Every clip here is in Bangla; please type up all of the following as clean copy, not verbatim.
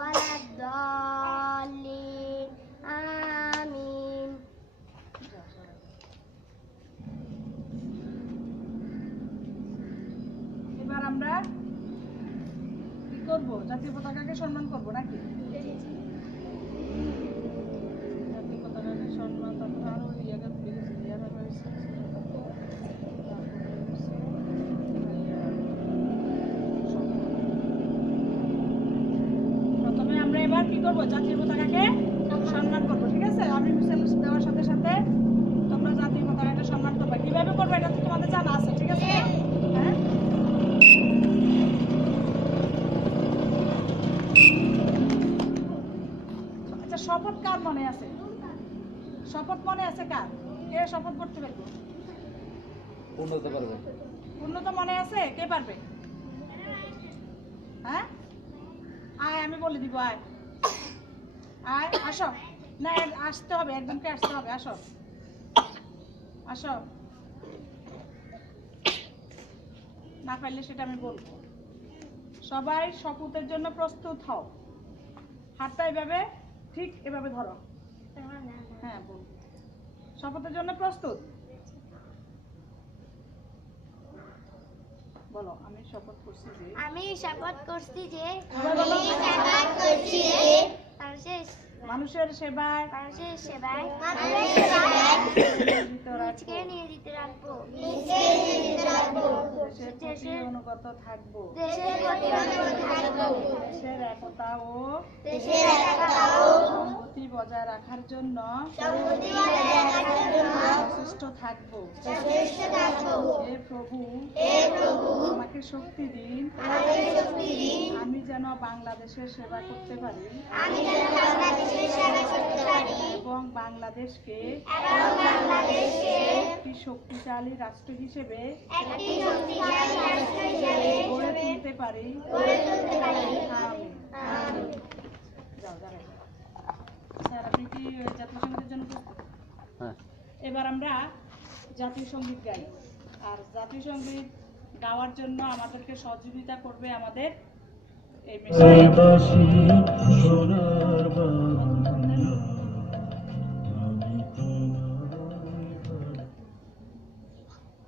ওয়ালাদ-দাল্লিন আমিন। এবার আমরা কি করব? জাতীয় পতাকাকে সম্মান করব নাকি? জাতীয় পতাকাকে সম্মান, তারপর আরো ইয়াকে ভুলে গেছি, ইয়ারা রয়েছে। প্রথমে আমরা এবার কি করব? জাতীয় পতাকাকে সম্মান করব, ঠিক আছে? আমি হুইসেল দেওয়ার সাথে সাথে তোমরা জাতীয় পতাকাকে সম্মান করবে। কিভাবে করবে এটা তো তোমাদের জানা আছে, ঠিক আছে? হ্যাঁ, আচ্ছা, শপথ কার মনে আছে? শপথ মনে আছে কার? কে শপথ করতে পারবে? উন্নত পারবে। উন্নত মনে আছে? কে পারবে? হ্যাঁ, আয়, আমি বলে দিব, আয় আয়, আসো। না, আসতে হবে, একজনকে আসতে হবে। আসো আসো, না পারলে সেটা আমি বলবো। সবাই শপথের জন্য প্রস্তুত হও। হাতটা এভাবে ঠিক এভাবে ধরো। হ্যাঁ, বল। শপথের জন্য প্রস্তুত? বলো, আমি শপথ করছি যে আমি শপথ করছি যে মানুষের সেবায় নিজকে নিয়োজিত রাখবো, দেশের প্রতি অনুগত থাকবো, দেশের প্রতি অনুগত থাকবো, দেশের একতা ও সংহতি বজায় রাখার জন্য সচেষ্ট থাকবো। হে প্রভু, আমাকে শক্তি দিন, আমি যেন বাংলাদেশের সেবা করতে পারি এবং বাংলাদেশকে একটি শক্তিশালী রাষ্ট্র হিসেবে গড়ে তুলতে পারি। আমিন। যাও, দাঁড়াও। স্যার, আপনি কি জাতীয় সঙ্গীতের জন্য প্রস্তুত? হ্যাঁ। এবার আমরা জাতীয় সঙ্গীত গাই। আর জাতীয় সঙ্গীত গাওয়ার জন্য আমাদেরকে সহযোগিতা করবে আমাদের এই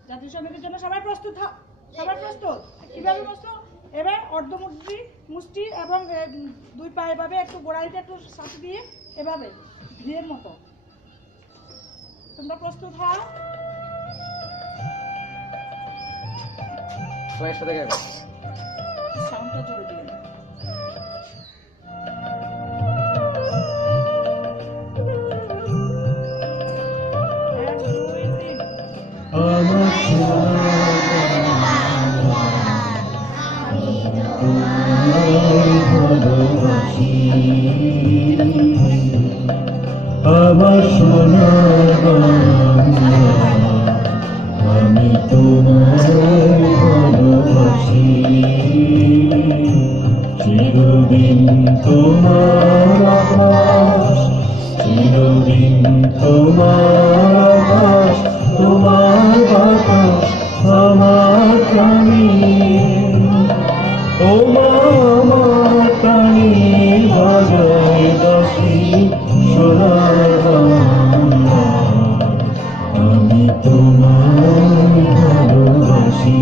জাতীয় সঙ্গীতের জন্য সবাই প্রস্তুত? সবাই প্রস্তুত? কিভাবে প্রস্তুত? এবার অর্ধমুষ্টি মুষ্টি এবং দুই পা এভাবে একটু গোড়ালিতে একটু সাথে দিয়ে এভাবে ভিড়ের মতো। তোমরা প্রস্তুত হও? সবাই সাথে গাইবে। সাউন্ডটা জোরে দিন। আমার সোনার বাংলা, আমি তোমায় ভালোবাসি। চিরদিন তোমার আকাশ, চিরদিন তোমার আকাশ, তোমার বাতাস আমার প্রাণী। ও মা, আমার প্রাণী বাজায় বাঁশি, সোনার বাংলা, আমি তোমায় ভালোবাসি।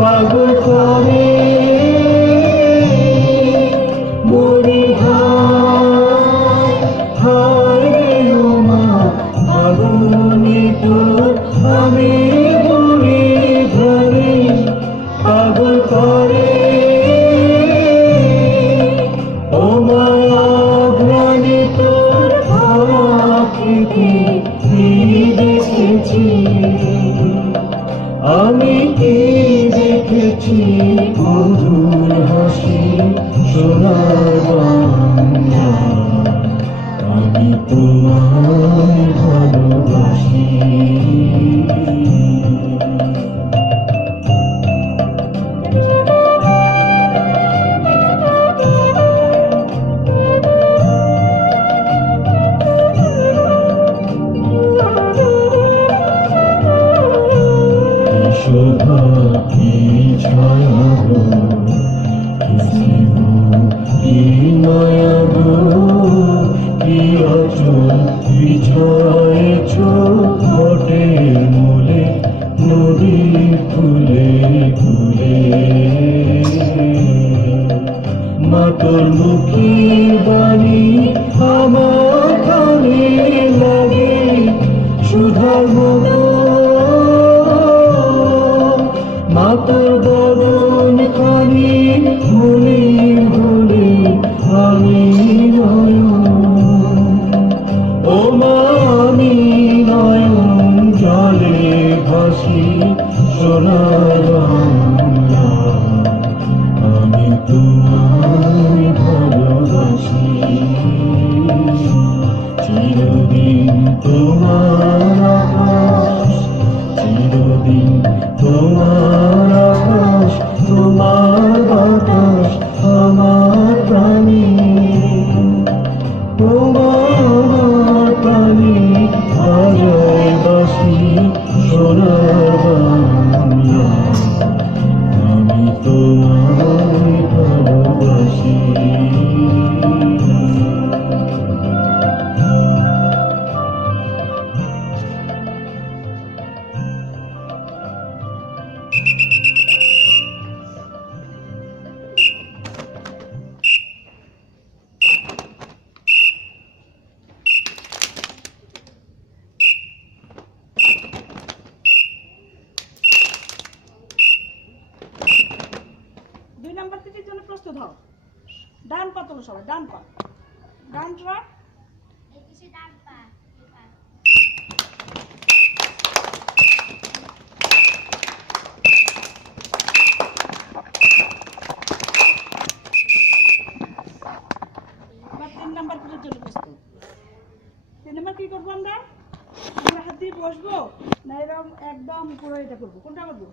পাগল করে মরি হায় মা, আগুনে তো আমি মরি ধরে। পাগল করে ও মা, ঘ্রাণে তোর আকৃতি দেখেছি আমি, কি দেখেছি মধুর হাসি, সোনার বাংলা, আমি তোমার শোভা কি ছায়া গো, কি স্নেহ কি মায়া গো, কি আঁচল বিছায়েছ ঘটের মূলে নদীর ফুলে ফুলে। মা তোর মুখের বাণী আমার কানে লাগে সুধার মতো, মা তোর বদন খানি ভুলে ভুলে আমি নয়ন, ও মা আমি নয়ন জলে ভাসি সোনার বাংলা, আমি তোমায় ভালোবাসি। চিরদিন তোমার আকাশ, চিরদিন তোমার আকাশ, তোমার বাতাস আমার প্রাণী, তোমার প্রাণী বাজায় বাঁশি সোনার বাংলা, আমি তোমায় ভালোবাসি। দুই নাম্বার তিথির জন্য প্রস্তুত হও। ডান পা তোলো সবাই, ডান পা, ডান পা। এবার 3 নাম্বার পিঠের জন্য প্রস্তুত। 3 নাম্বার কি করবো আমরা? আমরা হাত দিয়ে বসবো না এরকম একদম পুরো এটা করবো? কোনটা করবো?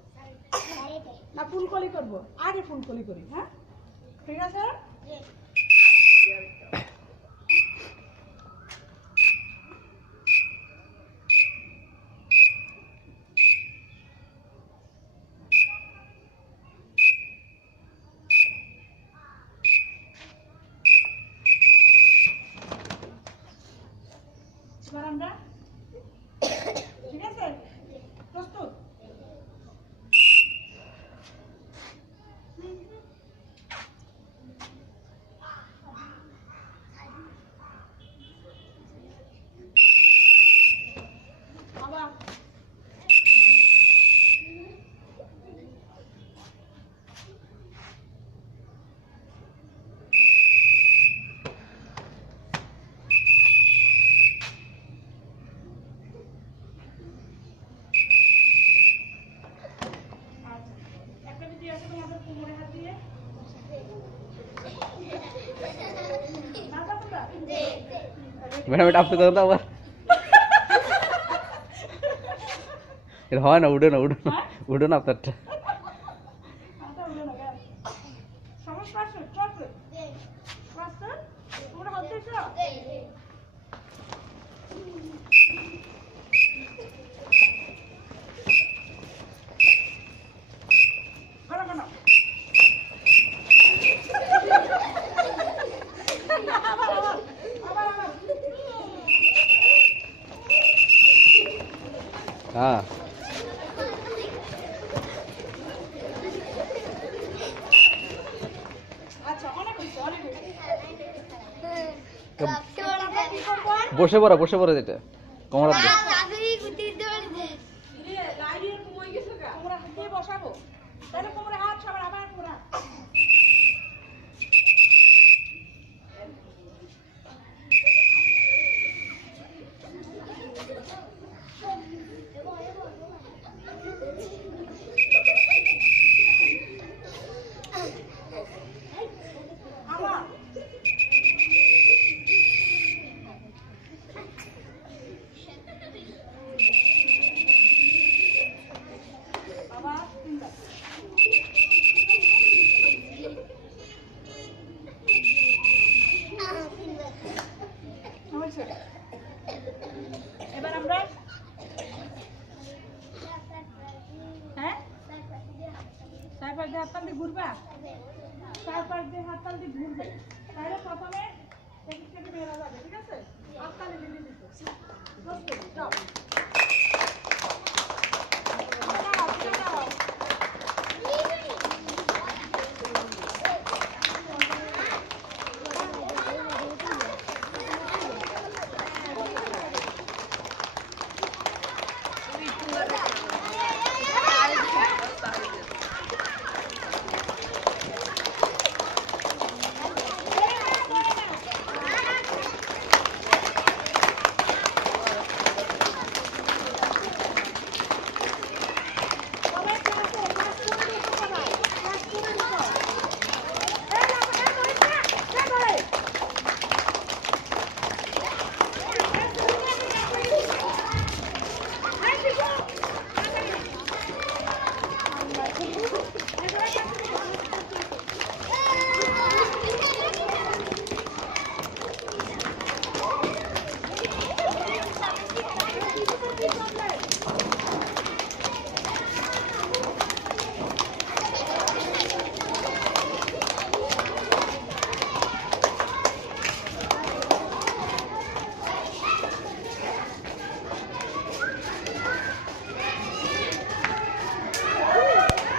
না ফুলকলি করবো? আগে ফুলকলি করি, হ্যাঁ ঠিক আছে। এবার আমরা ঠিক আছে প্রস্তুত। আবার একটা বিধি আছে তোমাদের কোমরে হাত দিয়ে ম্যাডাম এটা আপনি করেন তো আবার, এটা হয় না, উঠে না উঠে না উঠে না আপনারটা। সমস্যা আছে চলছে রাস্তা তোমরা হাত দিয়েছ। ভালো কেন আবার আবার আবার আবার হ্যাঁ আচ্ছা অনেক হয়েছে অনেক হয়েছে। বসে পড়ো যেটা কোমর হাত দিয়ে। তোমরা হাত দিয়ে বসাবো তাহলে কোমরে হাত সবার আবার কোমরে হাত। আবার আবার 3 বার। দিয়ে হাততালি দিয়ে ঘুরবা, 4-5 দিয়ে হাততালি দিয়ে ঘুরবে, তাহলে প্রথমে এদিক থেকে বের হয়ে যাবে, ঠিক আছে? হাততালি দিয়ে দিতে যাও।